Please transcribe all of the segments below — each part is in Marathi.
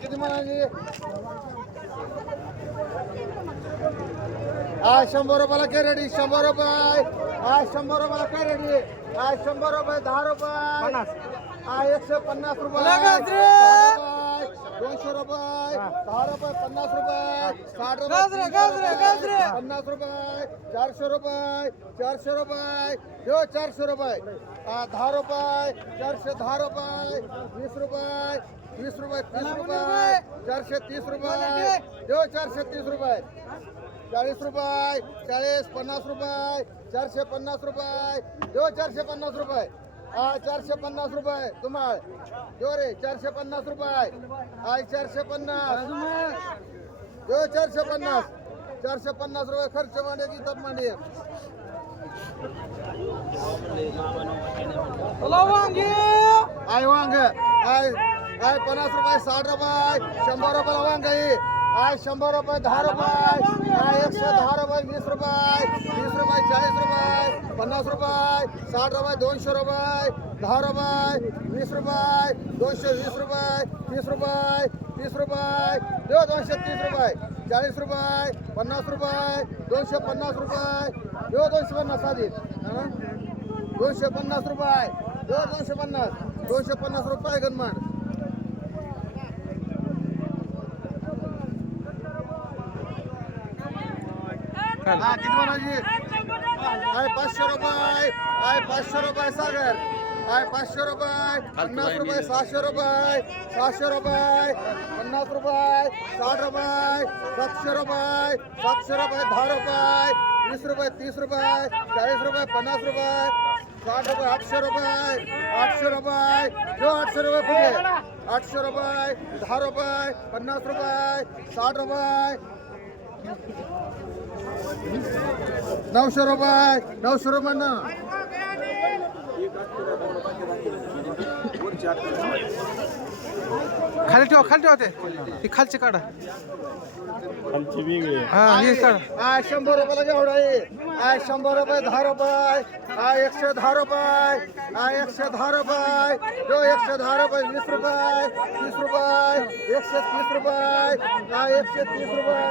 किती म्हणाली? 100 रुपयाला कॅरेट, 100 रुपये. 100 रुपयाला कॅरेट, 100 रुपये, 10 रुपये, 150 रुपये, 200 रुपये, 10 रुपये, 50 रुपये, 60 रुपये, 50 रुपये, 400 रुपये, 400 रुपये, 400 रुपये, 10 रुपये, 410 रुपये, 20 रुपये, 20 रुपये, 30 रुपये, 430 रुपये, 430 रुपये, 40 रुपये, 40, 50 रुपये, 450 रुपये, 450 रुपये, 450 रुपये तुम्हाला रे, 450 रुपये, 450, 450, 450 रुपये खर्च मांडे की तब मांडे. वांग 50 रुपये, 60 रुपये, 100 रुपयाला वांग आहे. 100 रुपये, 10 रुपये, 110 रुपये, 20 रुपये, 30 रुपये, 40 रुपये, 50 रुपये, 60 रुपये, 200 रुपये, 10 रुपये, 20 रुपये, 220 रुपये, 30 रुपये, 30 रुपये, 230 रुपये, 40 रुपये, 50 रुपये, 250 रुपये, 250 आधी 250 रुपये, 250 रुपये गणमान. किती म्हणाली? 500 रुपये, 500 रुपये सागर, 500 रुपये, 50 रुपये, 600 रुपये, 600 रुपये, 50 रुपये, 60 रुपये, 700 रुपये, 700 रुपये, 10 रुपये, 20 रुपये, 30 रुपये, 40 रुपये, 50 रुपये, 60 रुपये, 800 रुपये, 800 रुपये, 800 रुपये पुढे, 800 रुपये, 10 रुपये, 50 रुपये, 60 रुपये, 900 रुपये, 900 रुपये ना. खाली ठेवा ते खालचे काढा. हा हे काढा. 100 रुपयाला जेवढा आहे. 100 रुपये, 10 रुपये, 110 रुपये, 110 रुपये, 110 रुपये, 20 रुपये, 30 रुपये, 130 रुपये, 130 रुपये,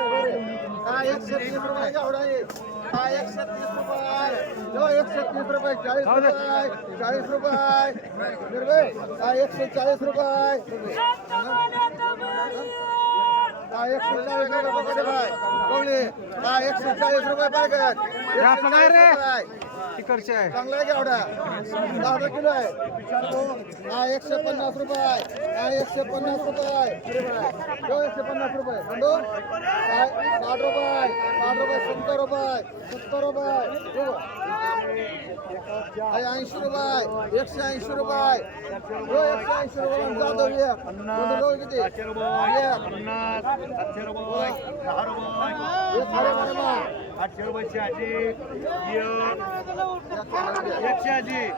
130 रुपये जेवढा आहे. 130 रुपये, 130 रुपये, 40 रुपये, 40 रुपये, 140 रुपये, 140 रुपये बाय कवळे, 140 रुपये पाहिजे. तिकडचे आहे चांगला आहे केवढा? 10 किलो आहे. 150 रुपये, 150 रुपये, 150 रुपये, 60 रुपये, 60 रुपये, 70 रुपये, 70 रुपये, 80 रुपये, 180 रुपये, 180 रुपये जाधव एक किती? 800 रुपये,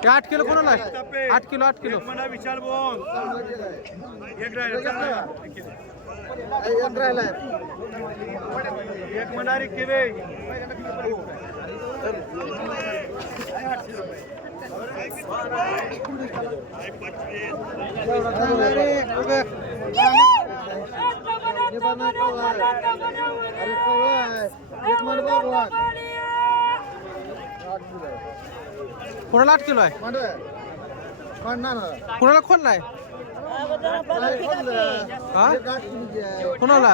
8 किलो कोणाला आहे? 8 किलो 8 किलो विशाल बोल एक राहिला एक राहिलाय. एक मनारी किवे कोणाला 8 किलो आहे? कोणाला खोलला आहे? कोणाला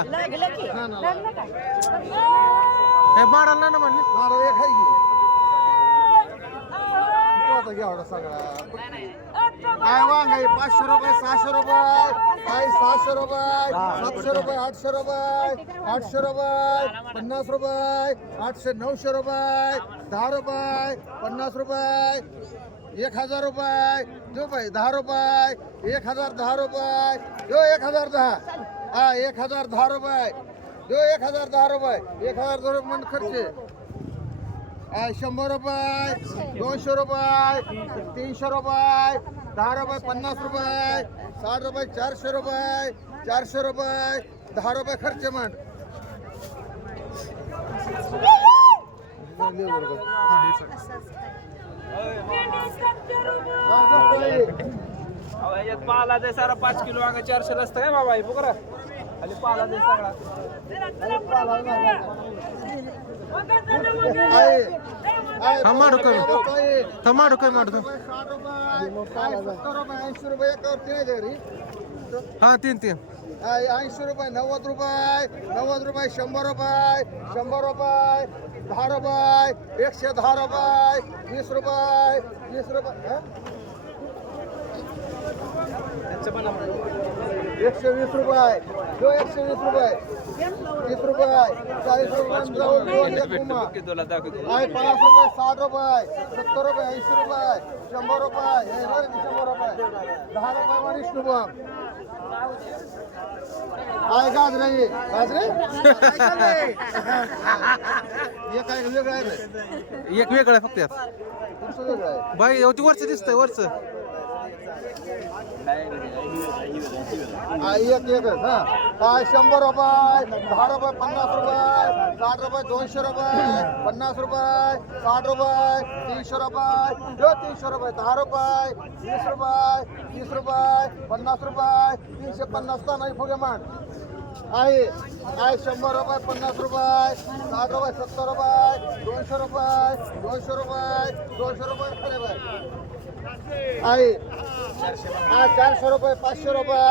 हे बाळाला ना म्हणले काय वांग आहे? 500 रुपये, 600 रुपये, 700 रुपये, 700 रुपये, 800 रुपये, 800 रुपये, 50 रुपये, 800, 900 रुपये, 10 रुपये, 50 रुपये, 1000 रुपये, जो भाई 10 रुपये, 1000, 10 रुपये, जो 1010, 1010 रुपये, दो 1010 रुपये 1002 रुपये मन खर्चे 100 रुपये 200 रुपये 300 रुपये 10 रुपये 50 रुपये 60 रुपये 400 रुपये 400 रुपये 10 रुपये खर्चे मन पाला दे सारा 5 किलो अंग 400 असतं काय बाबा बघा खाली पाला दे सगळा टमाटो कमी टमाटो कमी मारतो 60 रुपये 70 रुपये 80 रुपये एकावर तीन घरी हा 3 80 रुपये 90 रुपये 90 रुपये 100 रुपये 100 रुपये 10 रुपये 110 रुपये 20 रुपये 20 रुपये 120 रुपये जो 120 रुपये 30 रुपये 40 रुपये 50 रुपये 60 रुपये 70 रुपये 80 रुपये 100 रुपये 100 रुपये 10 रुपये मनीष शुभम आहे गाजरे गाजरे हे काय वेगळं आहे रे एक वेगळं आहे फक्त यात तुमचं वेगळं आहे बाई एवढी वरचं दिसतंय वरचं एक हा 100 रुपये 10 रुपये 50 रुपये 60 रुपये 200 रुपये 50 रुपये 60 रुपये 300 रुपये जो 300 रुपये 10 रुपये 20 रुपये 30 रुपये 50 रुपये 350 का नाही फुगे मान आहे 100 रुपये 50 रुपये 60 रुपये 70 रुपये 200 रुपये 200 रुपये 200 रुपये खरे बाय आहे 400 रुपये 500 रुपये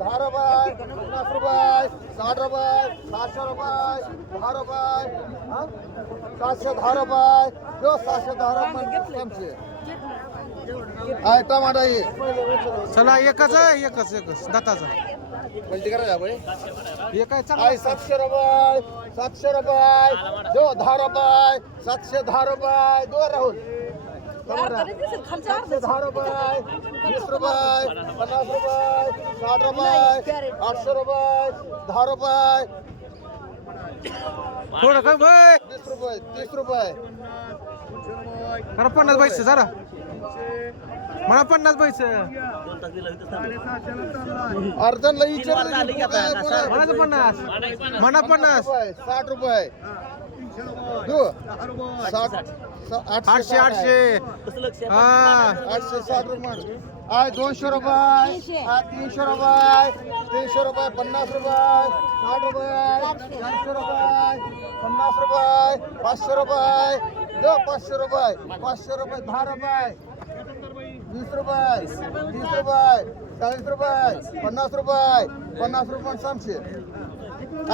10 रुपये 50 रुपये 60 रुपये 700 रुपये 10 रुपये 710 रुपये जो 710 रुपये कमचे आहे टमाटा आहे चला एकच आहे एकच दाताचा पलटी करा भाई एक आहे चांगला आहे 700 रुपये 700 रुपये जो 10 रुपये 710 रुपये दो राहुल 710 रुपये 20 रुपये 50 रुपये 60 रुपये 800 रुपये 10 रुपये थोडं काय बाय 20 रुपये 30 रुपये खरं 50 पैसे जरा मला 50 पैसे अर्धनला विचार मला 50 60 रुपये दो 60 800 हा 860 रुपये आहे 200 रुपये 300 रुपये 300 रुपये 50 रुपये 60 रुपये 400 रुपये 50 रुपये 500 रुपये दो 500 रुपये 500 रुपये 10 रुपये 20 रुपये 30 रुपये 40 रुपये 50 रुपये 50 रुपये 700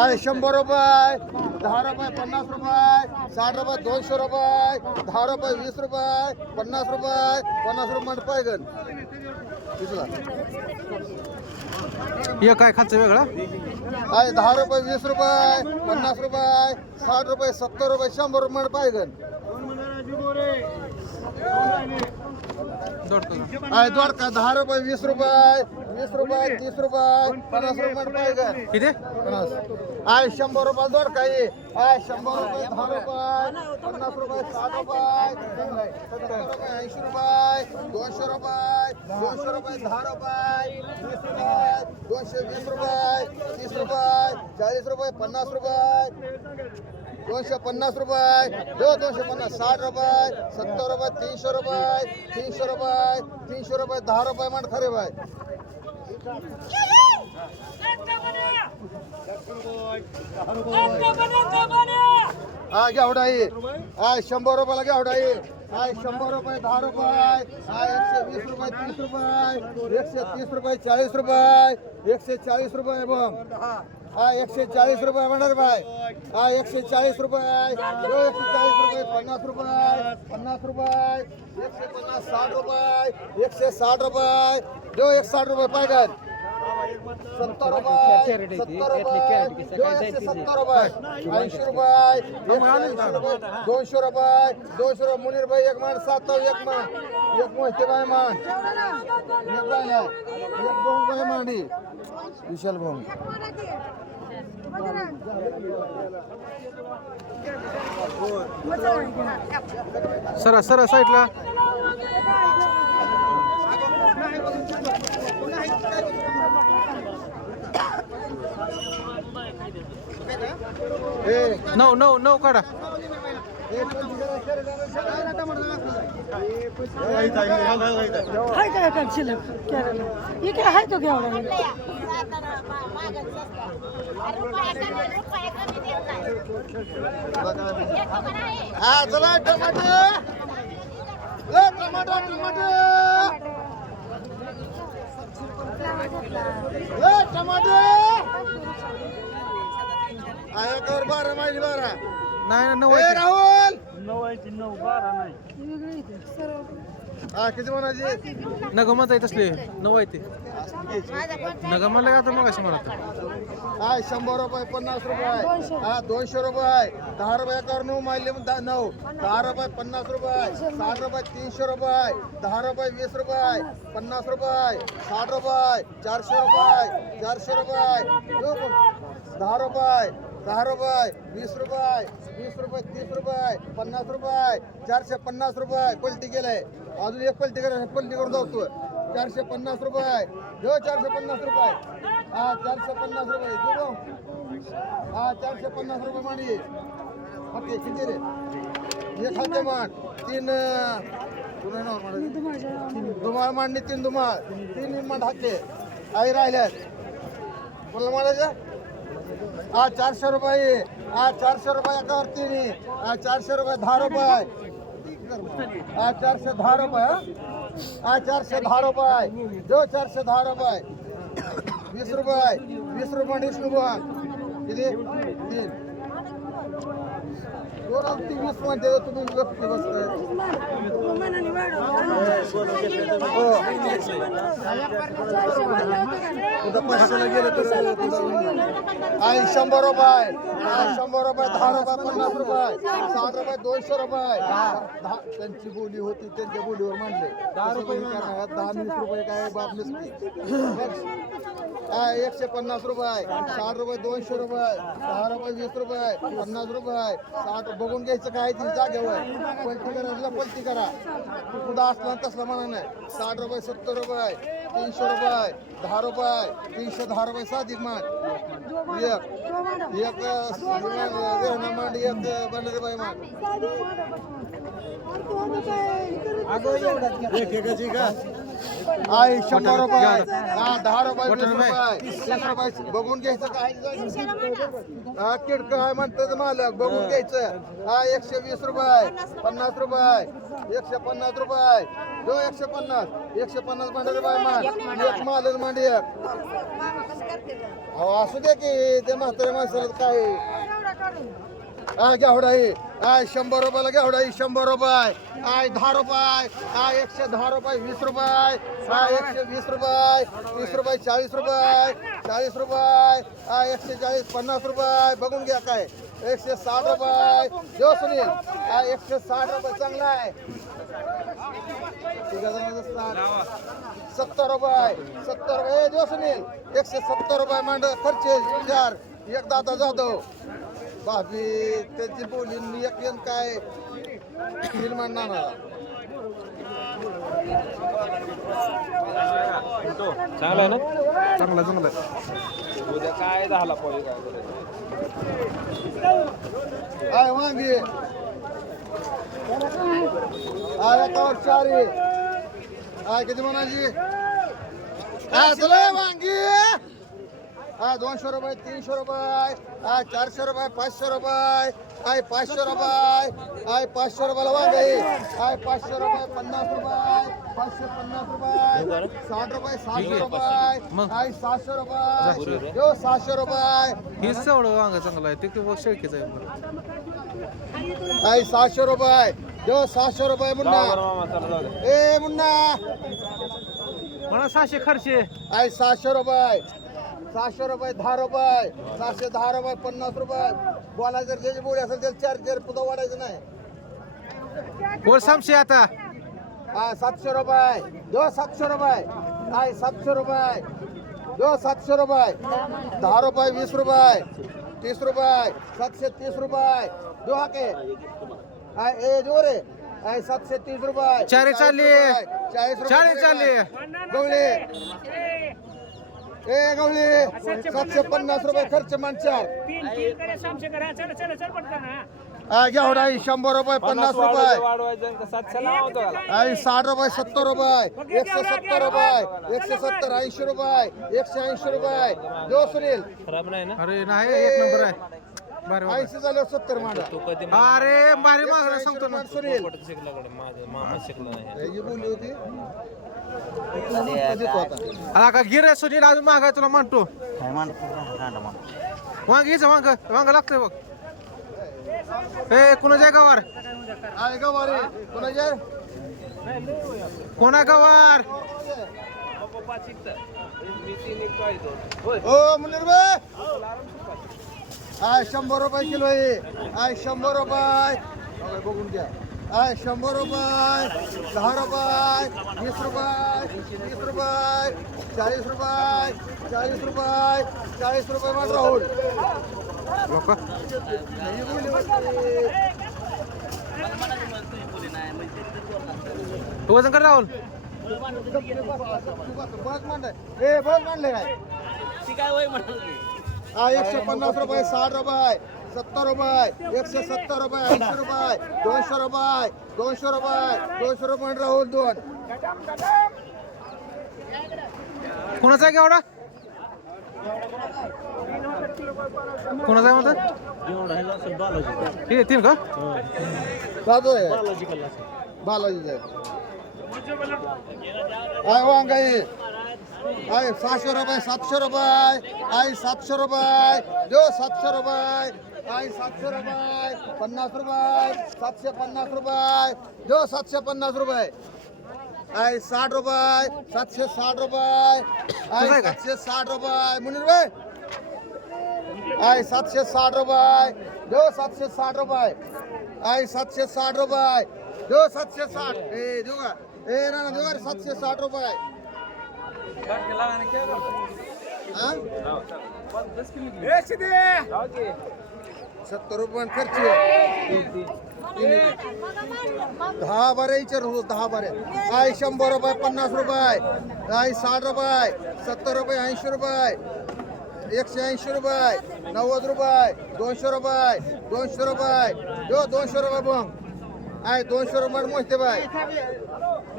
आहे 100 रुपये 10 रुपये 50 रुपये 60 रुपये 200 रुपये 10 रुपये 20 रुपये 50 रुपये 50 रुपये पाहिगन एक काय खालचं वेगळा आहे 10 रुपये 20 रुपये 50 रुपये 60 रुपये 70 रुपये 100 रुपये पाहिगन आहे दोडका 10 रुपये 20 रुपये 20 रुपये 30 रुपये 50 रुपये पाहिगन किती आहे 100 रुपये दोडका आहे 100 रुपये 10 रुपये 50 रुपये 60 रुपये 70 रुपये 80 रुपये 200 रुपये 200 रुपये 10 रुपये 20 रुपये 220 रुपये 30 रुपये 40 रुपये 50 रुपये 250 रुपये 250 60 रुपये 70 रुपये 300 रुपये 300 रुपये 300 रुपये 10 रुपये मान खरे भाई हा घेवडा आहे 100 रुपयाला घेवडा आहे 100 रुपये 10 रुपये 120 रुपये 30 रुपये 130 रुपये 40 रुपये 140 रुपये बघ 140 रुपये म्हणणार भाई 140 रुपये 140 रुपये 50 रुपये 50 रुपये 150 60 रुपये 160 रुपये जो 160 रुपये पाहिजे 70 रुपये 70 रुपये 170 रुपये 80 रुपये 200 रुपये 200 रुपये मुनीर भाई एक मान 7 एक मान एक मोठे बाय मान एक बाय एक भाऊ बाय मांडी विशाल भाऊ सरा सरा साईडला नऊ नऊ नऊ काढा हाय काय का शिल्लक केरळ हे काय हाय तो घ्यावा हा चला टमाटर टमाटर टमाटर आया कर 12 माहिली 12 नाही नऊ ए राहुल 9 12 नाही हा किती म्हणायची नग म्हणता येत असले नऊ आहे ते नग म्हणलं का तर मग अशी म्हणत हा 100 रुपये 50 रुपये हा 200 रुपये 10 रुपये कर 9 माहिली 9 10 रुपये 50 रुपये 60 रुपये 300 रुपये 10 रुपये 20 रुपये 50 रुपये 60 रुपये 400 रुपये 400 रुपये 10 रुपये 10 रुपये 20 रुपये 20 रुपये 30 रुपये 50 रुपये 450 रुपये पलटी केलंय अजून एक पलटी करून जाऊ तू 450 रुपये जो 450 रुपये हा 450 रुपये जो हा 450 रुपये मांडी ओके किती रे एक खाते मान 3 दुमाळ मांडणी 3 दुमाळ 3 मांड हाते आई राहिल्यात बोला म्हणायचं हा 400 रुपये हा 400 रुपये एकावर 3 हा 400 रुपये 10 रुपये हा 410 रुपये हा 410 रुपये जो 410 रुपये 20 रुपये 20 रुपये 20 रुपये किती 3 20 म्हणते तुम्ही गप्पी बसताय उद्या 500 गेलं तर आई 100 रुपये 100 रुपये 10 रुपये 50 रुपये 60 रुपये 200 रुपये त्यांची बोली होती त्यांच्या बोलीवर मांडले 10 रुपये 10-20 रुपये काय बाब नसते 150 रुपये 60 रुपये 200 रुपये 10 रुपये 20 रुपये 50 रुपये 60 बघून घ्यायचं काय ती जागेवर पलटी करायला पलटी करा कुठं असला तसला म्हणा नाही 60 रुपये 70 रुपये 300 रुपये 10 रुपये 310 रुपये साधिक मान एक रेहना मांड एक बंडरे बाई मान आई 100 रुपये हा 10 रुपये 20 रुपये 30 रुपये बघून घ्यायचं काय हा किडक आहे म्हणतात मालक बघून घ्यायचं हा 120 रुपये 50 रुपये 150 रुपये जो 150 बंडरे बाई मान एक मालक मांडी एक असू दे की ते म्हातारे माणसाला काय हा घेवडा आहे 100 रुपयाला घेवडा 100 रुपये 10 रुपये 110 रुपये 20 रुपये 120 रुपये 30 रुपये 40 रुपये 40 रुपये 140 50 रुपये बघून घ्या काय 160 रुपये जो सुनील 160 रुपये चांगला आहे 70 रुपये जो सुनील 170 रुपये मांड खर्चे 4 एक दादा जाधव भाभी त्याची बोली एक येण काय निर्माण नाना चांगला आहे ना चांगला चांगला उद्या काय झाला पोळी काय वांगी एकावर 4 आहे किती म्हणायची चला वांगी 200 रुपये 300 रुपये 400 रुपये 500 रुपये 500 रुपये 500 रुपयाला वांग आहे 500 रुपये 50 रुपये 550 रुपये 60 रुपये 700 रुपये 700 रुपये जो 700 रुपये हेच एवढं वांग चांगलं आहे ते शेळकीचं आहे 700 रुपये जो 700 रुपये मुन्ना ए मुन्ना मला 600 खर्चे 700 रुपये 700 रुपये 10 रुपये 710 रुपये 50 रुपये बोला जर ज्याची बोली असेल त्याला 4 पुढं वाढायचं नाही कोण समशे आता 700 रुपये जो 700 रुपये 700 रुपये जो 700 रुपये 10 रुपये 20 रुपये 30 रुपये 730 रुपये दो हाके आय ए जो रे आय 730 रुपये चारी चालली. 40 चाळीस चालली. गवळी ए गवळी 750 रुपये खर्च मान चार घ्या होडा 100 रुपये 50 रुपये वाढवायचं का 700 ला होतं का? आई 60 रुपये 70 रुपये 170 रुपये 170 80 रुपये 180 रुपये जो सुनील खराब नाही ना. अरे नाही एक नंबर आहे बरं 80 झाले 70 मांडा तू कधी अरे भारी मागणं सांगतो ना सुनील शिकला माझा मामा शिकला नाही. ही बोलली होती कधी तो आता आला का गिरे सुनील अजून मागाय तुला म्हणतो वांग घ्यायचं वांग लागतंय बघ ए कुणाच्या गावार आहे गवारी कोणाचे कोणा गावार ओ मुनीर भाई आय 100 रुपये किलो आहे आय 100 रुपये बघून घ्या आय 100 रुपये 10 रुपये 20 रुपये 30 रुपये 40 रुपये 40 रुपये 40 रुपये मान राहुल लोक ही बोलली होती. तू वजन कर राहुल बस मांडले ए बस मांडले काय हा 150 रुपये 60 रुपये 70 रुपये 170 रुपये 80 रुपये 200 रुपये 200 रुपये 200 रुपये राहुल दोन कोणाचा आहे केवढा कोणाचा आहे म्हणतात तीन का साधू आहे बालाजी आहे वांग आहे 600 रुपये 700 रुपये आहे 700 रुपये जो 700 रुपये आहे 700 रुपये 50 रुपये 750 रुपये जो 750 रुपये आहे 60 रुपये 760 रुपये आहे 760 रुपये मुनीर भाई आहे 760 रुपये जो 760 रुपये आहे 760 रुपये जो 760 ए देऊ का ए ना देऊ का 760 रुपये हा? 70 रुपये खर्च आहे. 10 बारे विचार होतो 10 बारे आहे 100 रुपये 50 रुपये आहे 60 रुपये 70 रुपये 80 रुपये 180 रुपये 90 रुपये 200 रुपये 200 रुपये जो 200 रुपये बघ आहे 200 रुपये मोजते बाय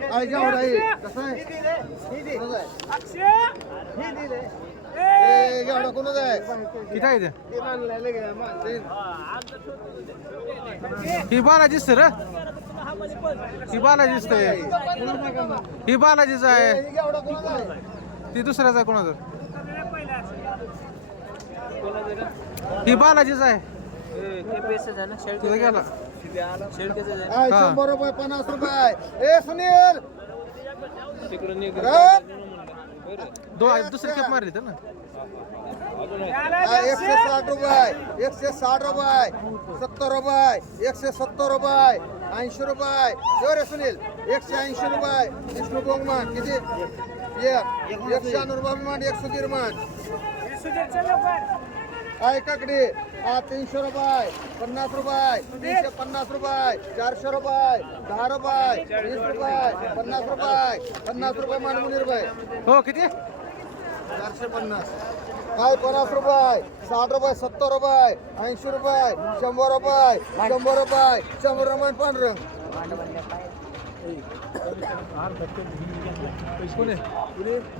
आहे घ्या आहे कसं आहे एवढा कोणाच आहे किती आहे ते ही बालाजी सर ही बालाजीच ही बालाजीच आहे एवढा कोणाचा आहे ती दुसऱ्याच आहे कोणाचं ही बालाजीच आहे तिथं गेला आहे 100 रुपये 50 रुपये ए सुनील दुसरी खेप मारली तर ना 160 रुपये 160 रुपये 70 रुपये 170 रुपये 80 रुपये जो रे सुनील 180 रुपये विष्णू बोंगमान किती 190 रुपये मान 100 मान आहे काकडी 300 रुपये 50 रुपये 350 रुपये 400 रुपये 10 रुपये 20 रुपये 50 रुपये 50 रुपये मान मुनीर भाई हो किती 450 काय 50 रुपये 60 रुपये 70 रुपये 80 रुपये 100 रुपये 100 रुपये 100 रुपये पांढरंग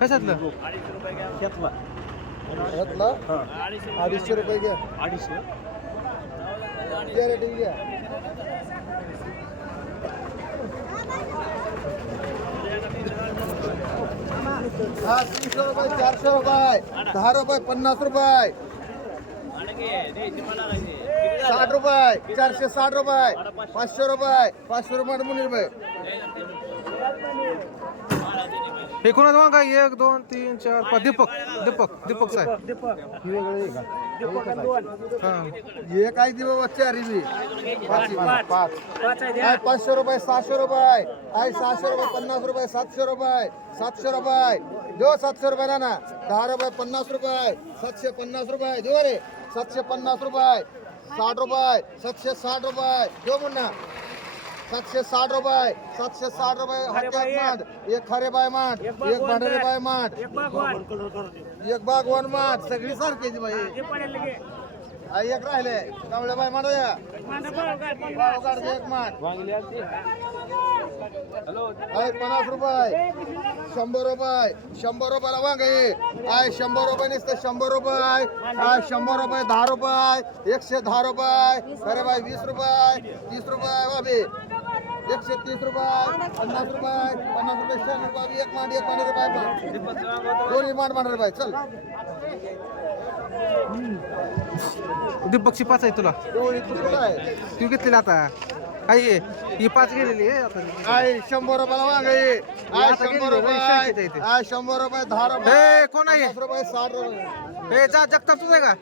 कशातलं घेतला 250 रुपये घ्या 250 गॅरेंटी घ्या हा 300 रुपये 400 रुपये 10 रुपये 50 रुपये 60 रुपये 460 रुपये 500 रुपये 500 रुपये मुनीर भाई हे कोणाचं वांगा 1 2 3 4 5 दीपकचा आहे हा हे काय दे बाबा चारी बी 500 रुपये 600 रुपये आहे 600 रुपये 50 रुपये 700 रुपये 700 रुपये देऊ 700 रुपये ना 10 रुपये 50 रुपये 750 रुपये देऊ रे 750 रुपये 60 रुपये 760 रुपये देऊ मुन्ना 760 रुपये 760 रुपये माठ एक खरे बाय माठ एक भांडरे बाय माठ एक बागवान माठ सगळी सारखीच बाई एक राहिले कावळे बाय माठ या एक माठ आहे 50 रुपये 100 रुपये 100 रुपयाला वांग आहे 100 रुपये नुसतं 100 रुपये आहे 100 रुपये 10 रुपये 110 रुपये खरे बाय 20 रुपये 30 रुपये बाबी 130 रुपये 50 रुपये 50 रुपये 100 रुपये एक मांड रुपये दोन्ही मांड रुपये चल दीपकची 5 आहे तुला तू घेतलेली आता आहे ही 5 गेलेली आहे आता 100 रुपयाला वांग आहे 100 रुपये 100 रुपये 10 रुपये कोण आहे 50 रुपये 60 रुपये जा जगताप तुझं आहे का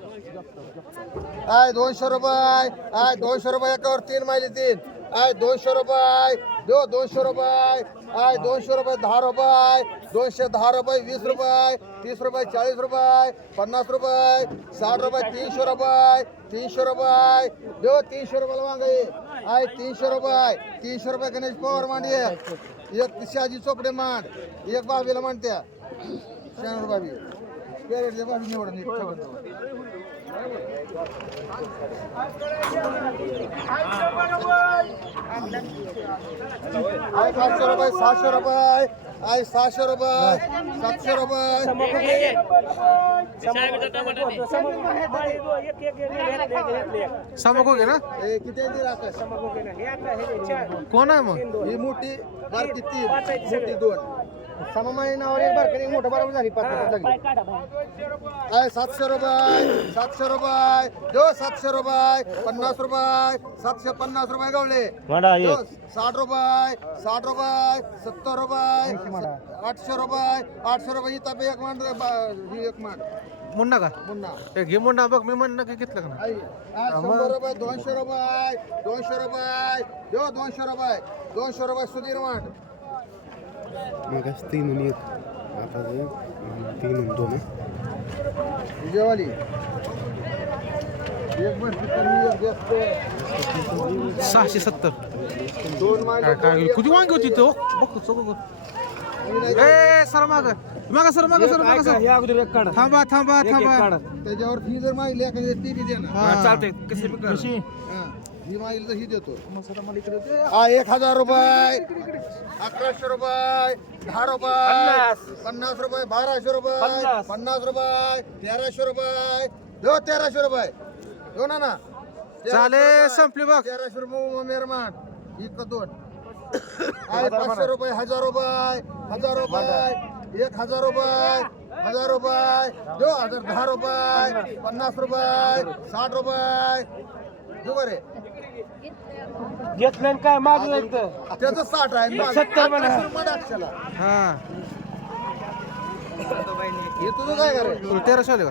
200 रुपये 200 रुपये एकावर 3 मायली 3 200 रुपये दो 200 रुपये 200 रुपये 10 रुपये 210 रुपये 20 रुपये 30 रुपये 40 रुपये 50 रुपये 60 रुपये 300 रुपये 300 रुपये दो 300 रुपये वांगे 300 रुपये गणेश पवार मांडी एक शाजी चोपडे मांड एक बाबीला मांडत्या 100 रुपये पेरेटच्या बाबी निवडून 500 रुपये 600 रुपये 600 रुपये 700 रुपये समोर घे ना किती कोण आहे मग ही मोठी बारकी 3 मोठी 2 सममाई नावावर एक बारकी मोठं बरोबर झाली 5 लागली 700 रुपये दो 700 रुपये 50 रुपये 750 रुपये गवले 60 रुपये 70 रुपये 800 रुपये ही तापे एक मांड ही एक मांड मुन्ना का मुन्ना घे मुन्ना बघ मी म्हणणं की घेतलं का ना 100 रुपये 200 रुपये 200 रुपये दो 200 रुपये सुधीर मांड मग 3 आणि 1 आता 3 आणि 2 विजयवाली एक बस कमी एक जास्त 670 दोन मागे काय किती वांगी होती तो बघ सगळं ए सर माग सर थांबा त्याच्यावर ही जर मागली एखादी ती बी देणार चालते कशी ही मागली तर ही देतो 1000 रुपये 1100 रुपये 10 रुपये 50 रुपये 1200 रुपये 50 रुपये 1300 रुपये दो 1300 रुपये दो ना चाले संपली बघ 1300 रुपये मेहरमान एक दोन 500 रुपये 1000 रुपये 1000 रुपये 1000 रुपये 1000 रुपये दो 10 रुपये 50 रुपये 60 रुपये दो बरे घेतलं काय मागलं त्याचं 60 आहे 70 म्हणा. 800 हा हे तुझं काय करे 1300 आले का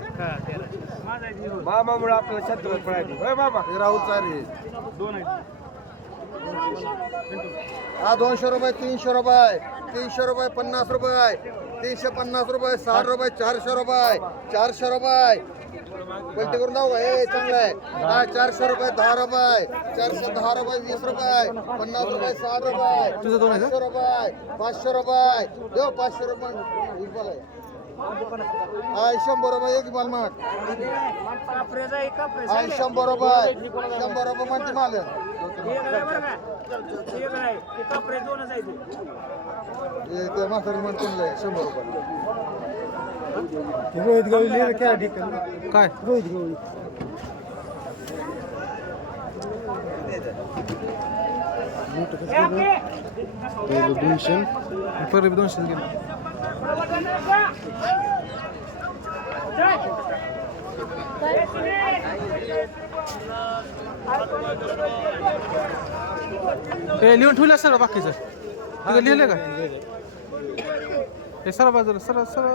मामामुळे आपल्याला छत्रपती पळाली होय बाबा राहुल चारी 200 रुपये 300 रुपये 300 रुपये 50 रुपये 350 रुपये 60 रुपये 400 रुपये 400 रुपये पलटी करून जाऊ का हे चांगलं आहे 400 रुपये 10 रुपये 410 रुपये 20 रुपये 50 रुपये 60 रुपये तुझं दोन आहे का? 500 रुपये 500 रुपये देऊ 500 रुपये 100 रुपये एक माल माठ 100 रुपये 100 रुपये म्हणते माल ते मास्तर म्हणते 100 रुपये रोहित गवळी काय ठिकाण काय रोहित गवळी पहिलं 200 परत 200 गेलं लिहून ठेवलं सर बाकीचं तिथं लिहिलं का हे सर बाजूला सर सर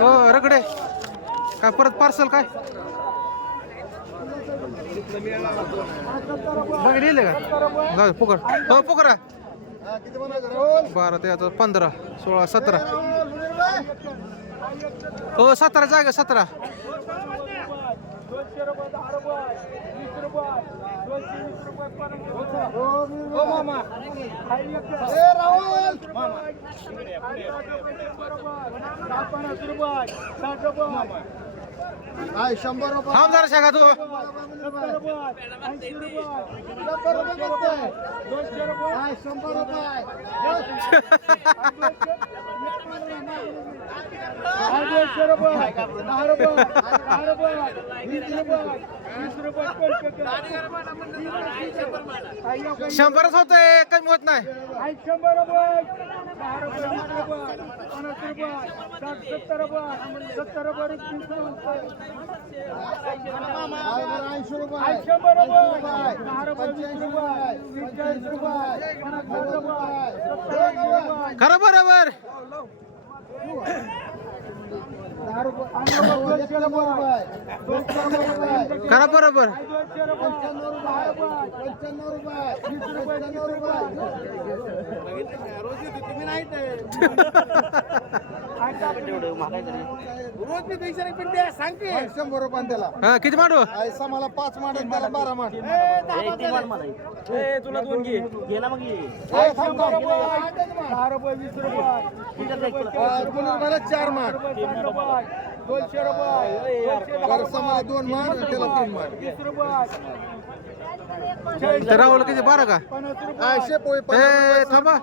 हो रगडे काय परत पार्सल काय बघितले का जाऊ पुकार हो पुकारा किती म्हणायचं राहुल 12 13 15 16 17 हो 17 जागा 17 हो मामा ए राहुल काय 100 रुपये थांब जरा शेगा तू 100 रुपये म्हणतोय. काय 100 रुपये 200 रुपये 10 रुपये 10 रुपये 20 रुपये 100च होतंय कमी होत नाही 100 रुपये 10 रुपये 20 रुपये 50 रुपये 60 70 रुपये 70 रुपये 80 रुपये 100 रुपये 10 रुपये 20 रुपये 40 रुपये 50 रुपये खरं बरोबर 10 रुपये 200 रुपये 200 रुपये खरं बरोबर 95 रुपये 95 रुपये 100 रुपये त्याला हा किती मांडू ऐसा मला 5 मांड आणि त्याला 12 मांड तुला 2 घे ए, थांब, थांब. 10 रुपये 20 रुपये कुणी मला 4 मांड 200 रुपये बरं मला 2 मांड आणि त्याला 3 मांड ते राहुल किती 12 का ऐंशी पोळी ए थांबा 8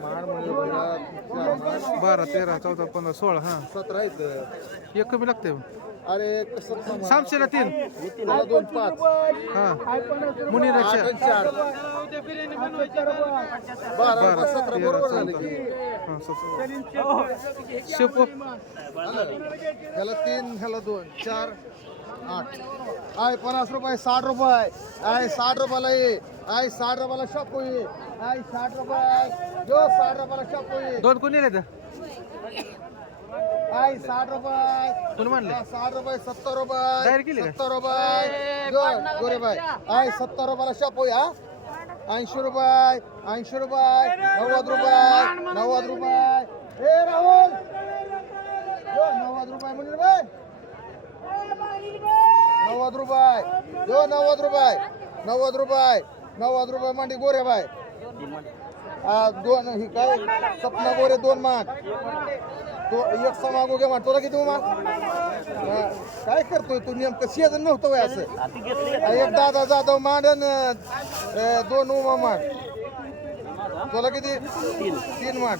मांड म्हणजे बघा, 4 मांड 12 13 14 15 16 हा 17 आहेत एक कमी लागते अरे कसं सांगू? सामशेला 3 मला 2 5 हा मुनीला 8 4 आणि 4 12 12 17 13 बरोबर झाले 14 की हा 17 शेपू ह्याला 3 ह्याला 2 4 8 आय 50 रुपये 60 रुपये आय 60 रुपयाला ये आय 60 रुपयाला शॉप ये आय 60 रुपये जो 60 रुपयाला शॉप ये दोन कोणी नेले आय 60 रुपये कोण म्हणले 60 रुपये 70 रुपये Direct केली का? 70 रुपये जो गोरे बाय आय 70 रुपयाला शॉप हा 80 रुपये 80 रुपये 90 रुपये 90 रुपये ए राहुल जो 90 रुपये म्हणजे बाय 90 रुपये जो 90 रुपये 90 रुपये 90 रुपये मांडी गोरे बाय दोन ही काय सपना गोरे 2 मान तो एक समागो घे मान तुला किती मान काय करतोय तू नेमकं शेजन नव्हतं वय असं एक दादा जाधव मांडन 2 उमा मान तुला किती 3 मान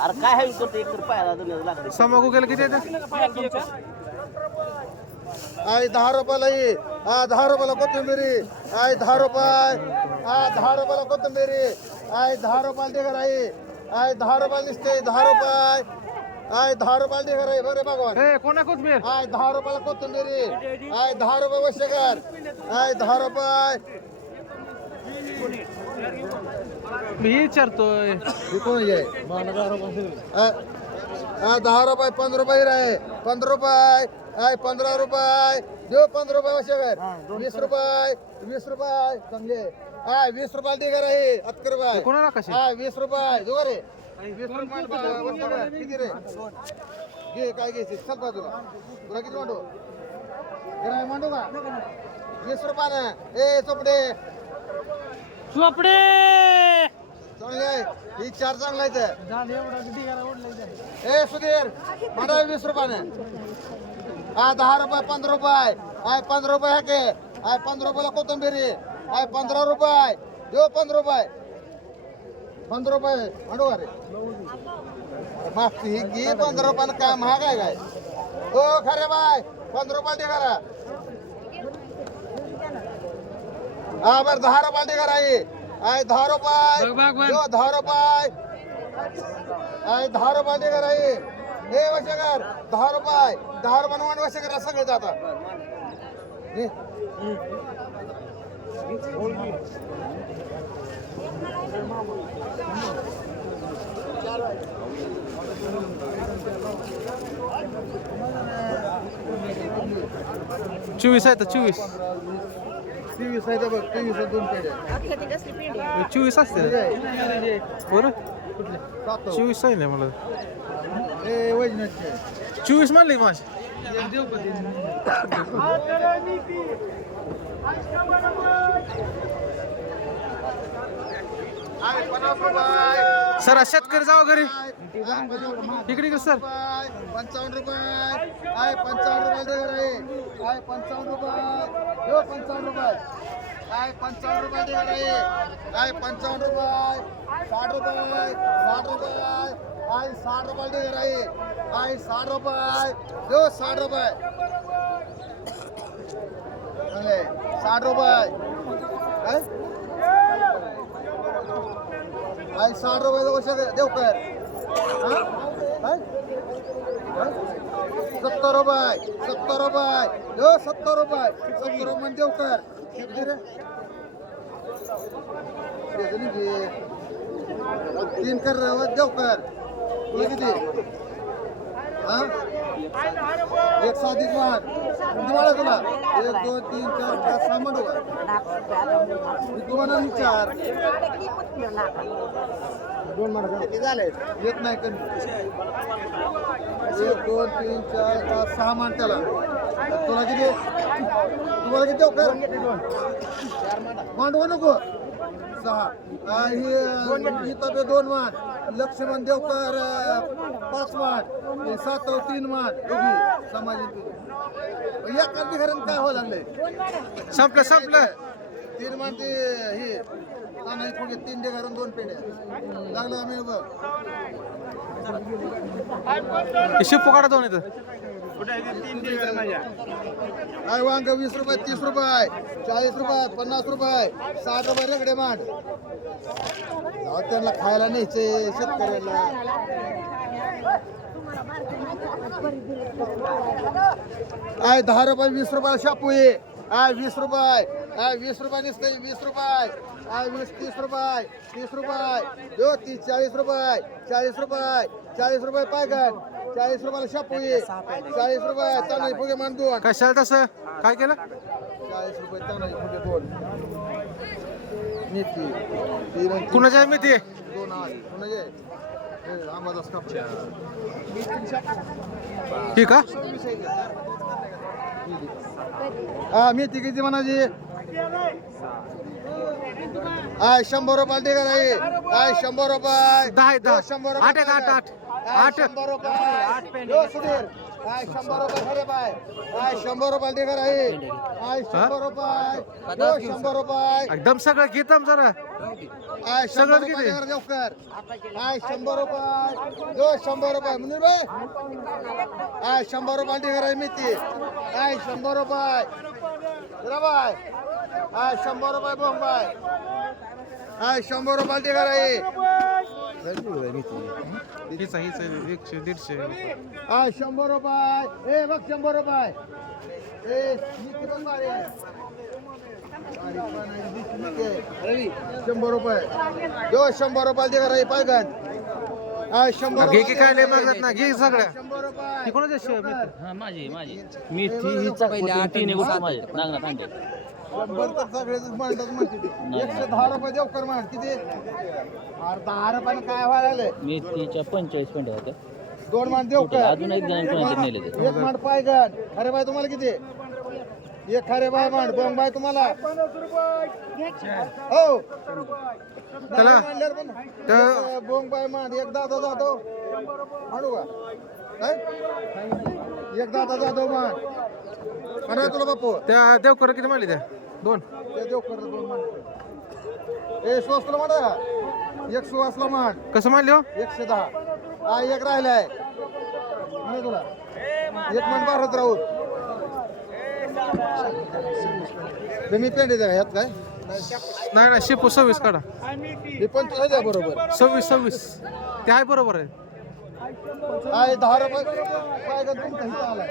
अरे काय आहे करतो एक तर पायाला लागते समागू गेलं किती येतं आय 10 रुपयाला ये 10 रुपयाला कोथिंबिरी आय 10 रुपये 10 रुपयाला कोथिंबिरी आय 10 रुपयाला दे आहे आय 10 रुपयाला दिसते 10 रुपये आय 10 रुपयाला दे आहे बरे भगवान ए कोणा कोथमीर आय 10 रुपयाला कोथिंबिरी आय 10 रुपये वशेकर आय 10 रुपये मी विचारतोय हे कोण आहे 10 रुपये 15 रुपये आहे 15 रुपये आय 15 रुपये देऊ 15 रुपये वशेकर 20 रुपये 20 रुपये चांगले आय 20 रुपयाला दे आहे अत्तर बाय कोणाला कसे हा 20 रुपये जो रे 20 रुपये किती रे घे काय घ्यायचे चल बाजूला तुला किती मांडू गिराय मांडू का 20 रुपयाने ए चोपडे चांगले आहे ही 4 चांगला आहे ए सुधीर मांडा 20 रुपयाने हा 10 रुपये 15 रुपये आय 15 रुपये आहे के आय 15 रुपयाला कोथिंबिरी आय 15 रुपये देऊ 15 रुपये 15 रुपये मांडू का रे मागची ही घे 15 रुपयानं काय महाग आहे काय हो खरे बाय 15 रुपये दे करा हा बरं 10 रुपये टिकर आहे 10 रुपये जो 10 रुपये 10 रुपये टिकर आहे हे वशेकर 10 रुपये 10 रुपये वन वशेकर सगळे जातात चोवीस आहे तर 24 23 आहे बघ 23 दोन पेढे 24 असते बरं 24 आहे ना मला हे वजनाचे 24 म्हणले माझे आहे 50 रुपये सर शेतकरी जावा घरी इकडे सर 55 रुपये आहे 55 रुपये दे रे आहे 55 रुपये यो 55 रुपये आहे 55 रुपये दे रे आहे 55 रुपये 60 रुपये 60 रुपये आहे 60 रुपये दे रे आहे 60 रुपये यो 60 रुपये अरे 60 रुपये आहे 60 रुपये देऊ कर 70 रुपये 70 रुपये यो 70 रुपये 70 रुपये देऊ कर तीन कर देऊ कर तुला किती एक साधिक मान किती मला तुला 1 2 3 4 5 6 मान तुम्हाला 4 दोन मान किती झाले येत नाही कमी 1 2 3 4 5 6 मान त्याला तुला किती तुम्हाला किती देऊ कर मांडवा नको 6 इथं 2 मान लक्ष्मण देवकर 5 मान 7 3 मान दोघी समाजाची या करते खरं काय व्हायला लागले संपलं 3 मान ते हे तानाजी थोडे 3 दे घरून 2 पेढे लागलो आम्ही बघ शिप पकडा दोन इथं काय वांग 20 रुपये 30 रुपये 40 रुपये 50 रुपये 60 रुपये रेगडे मांड त्यांना खायला न्यायचे शेतकऱ्याला आय 10 रुपये 20 रुपयाला शापू ये आय 20 रुपये आय 20 रुपये नसते 20 रुपये आय 20 30 रुपये 30 रुपये जो 30 40 रुपये 40 रुपये 40 रुपये पायगन 40 रुपयाला शापू ये 40 रुपये तानाजी फुगे मान 2 कशाला तसं काय केलं 40 रुपये तानाजी फुगे 2 मेथी 3 कुणाच्या मेथी 2 कुणाचे आंबादास कापच्या ठीक आहे हा मेथी किती म्हणाची 100 रुपये टिकर आहे 100 रुपये 10 100 8 100 रुपये यो सुधीर 100 रुपये खरे बाय 100 रुपये टिकर आहे 100 रुपये यो 100 रुपये एकदम सगळं घेतम जरा 100 रुपये देवकर 100 रुपये जो 100 रुपये मुनीर भाई 100 रुपये टिकर आहे मेथी 100 रुपये जरा बाय 100 रुपये बॉम्बाय 100 रुपये टिकर आहे हीच 100 150 100 रुपये ए बघ 100 रुपये ए किती पण मारे 100 रुपये जो 100 रुपये टिकर आहे पायगन 100 घे की काय लय मागत ना घे सगळ्या 100 रुपये ती कोणाच्या माझी मेथी ही तीन गोष्ट माझी नागना थांबे 100 तर सगळेच मांडत म्हणते 110 रुपये देवकर मांड किती 10 रुपयानं काय व्हायला लागले मेथीच्या 45 पेंड्या होत्या 2 मांड देवकर अजून एक जण कोणाचे नेले ते 1 मांड पायगन अरे बाय तुम्हाला किती एक खरे बाय मांड बोंग बाय तुम्हाला हो त्याला बोंग बाय मांड एक दादा जातो मांडू का काय एक दादा जातो मांड अरे तुला बापू त्या देवकर किती मारली त्या 2 ते देवकर 2 मांड ए स्वस्तला मांडा 100 असला मांड कसं मारली हो 110 हा एक राहिलाय म्हणे तुला एक मन भारत राहू तुम्ही पेंड द्या ह्यात काय नाही नाही शेपू 26 काढा. हे 25 द्या बरोबर. 26 ते आहे बरोबर आहे. आहे 10 रुपये काय का तुमचा हिता आलाय.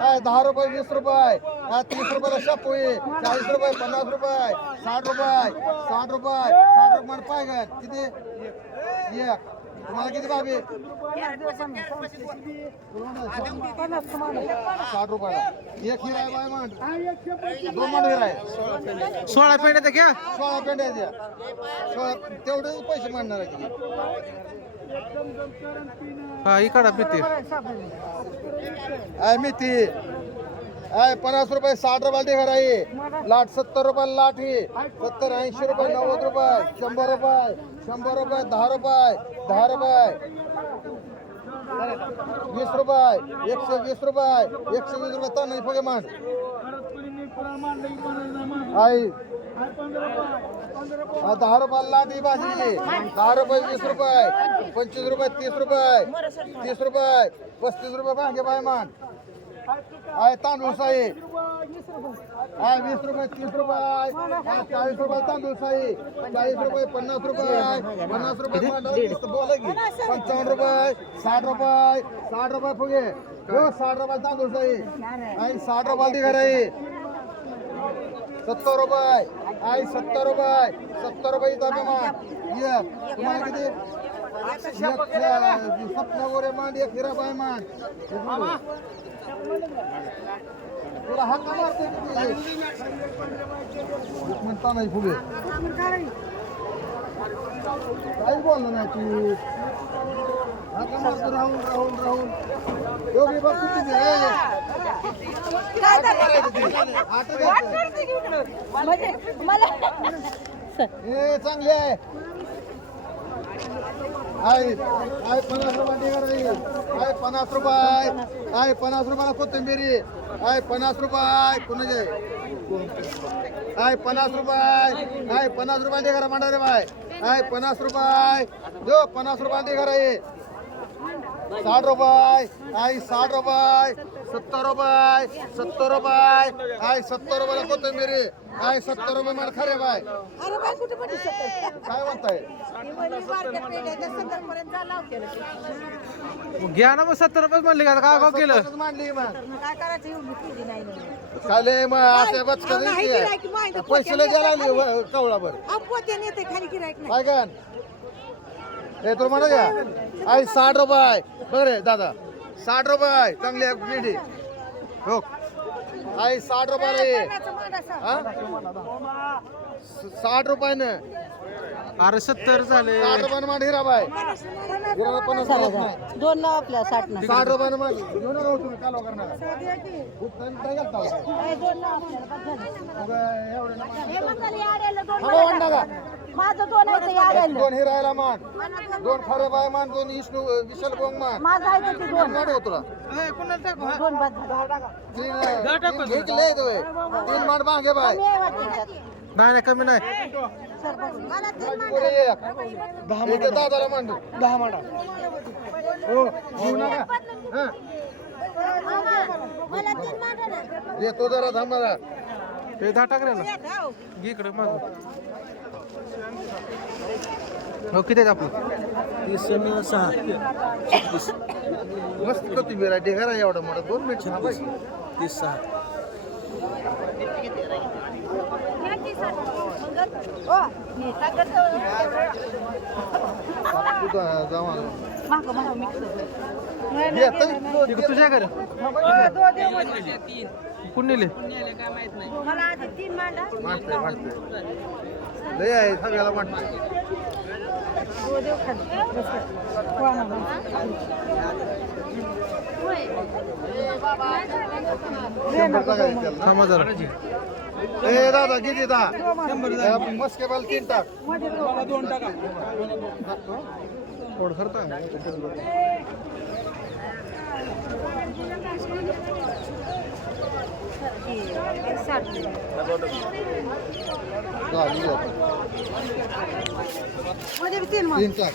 आहे 10 रुपये 20 रुपये. हा 30 रुपयाला शापू आहे. 40 रुपये 50 रुपये 60 रुपये 60 रुपये 60 रुपये पाय का किती एक तुम्हाला किती भावे 60 रुपयाला एक हिरा आहे बाय मांड 2 मांड हिरा आहे 16 पेंड्या त्या घ्या. 16 पेंड्या द्या 16 तेवढे पैसे मांडणार आहे हा ही काढा भीती. आहे मेथी आहे 50 रुपये 60 रुपयाला ढेकर आहे. लाट 70 रुपयाला लाट ही 70 80 रुपये 90 रुपये 100 रुपये 100 रुपये 10 रुपये 10 रुपये 20 रुपये 120 रुपये 120 रुपये तांदळी फुगे मांड आहे 10 रुपयाला लाट ही भाजी 10 रुपये 20 रुपये 25 रुपये 30 रुपये 30 रुपये 35 रुपये भांगे बाय मान आहे तांदूळ साई आहे 20 रुपये 30 रुपये 40 रुपये तांदूळ साई 40 रुपये 50 रुपये 50 रुपये बोला की 55 रुपये 60 रुपये 60 रुपये फुगे 60 रुपये तांदूळ साई आहे 60 रुपये घर आहे 70 रुपये आहे 70 रुपये 70 रुपये इथं मान तुम्हाला किती सपना गोरे मांड एक हिरा बाय मांड तुला हात का मारते म्हणता नाही फुगे काही बोललं नाही तू हात का मारतो राहून राहून राहून योगी बघ किती हे चांगले आहे आहे 50 रुपये आहे 50 रुपये आहे 50 रुपयाला कोथिंबिरी आहे 50 रुपये कोणाचे आहे 50 रुपये आहे 50 रुपये ढेकरा मांडा रे बाय आहे 50 रुपये जो 50 रुपये ढेकरा आहे 60 रुपये आहे 60 रुपये 70 रुपये 70 रुपये आहे 70 रुपयाला कोथिंबिरी आहे 70 रुपये मार खरे बाय काय म्हणताय घ्या ना मग 70 रुपये म्हणले का काय भाव केलं मांडली मग खाले मग असे बचका पैसे द्यायला लागले कवळाभर काय का हे तुला म्हणा घ्या आहे 60 रुपये बघ रे दादा 60 रुपये चांगली पिढी हो आहे 60 रुपयाला 60 रुपयानं अरे 70 झाले 60 रुपयानं मांड हिरा बाय हिराला 50 रुपये दोन नाव आपल्या 60 60 रुपयानं मांड घेऊन नका तुम्ही कालवा करणार माझं दोन आहे दोन हिरायला मान 2 खरे बाय मान 2 विष्णू विशाल गोंग मान माझं आहे ते दोन मांड होतो तुला दोन बाद 3 घेतले तो 3 मांड मागे बाय नाही नाही कमी नाही दादाला मांडू 10 मांडा हो घेऊ नका येतो जरा थांब जरा हे 10 टाक रे ना. घे इकडे मग हो किती आहेत आपलं 30 मस्त कोथिंबीर आहे ढेकरा एवढा मोठा 2 मिनिट थांबा 30 तुझ्या घरी कोण नेले लय आहे सगळ्याला मांडते थांबा जरा ए दादा किती मस्के बाल 3 टाक थोडं सरता तीन टाक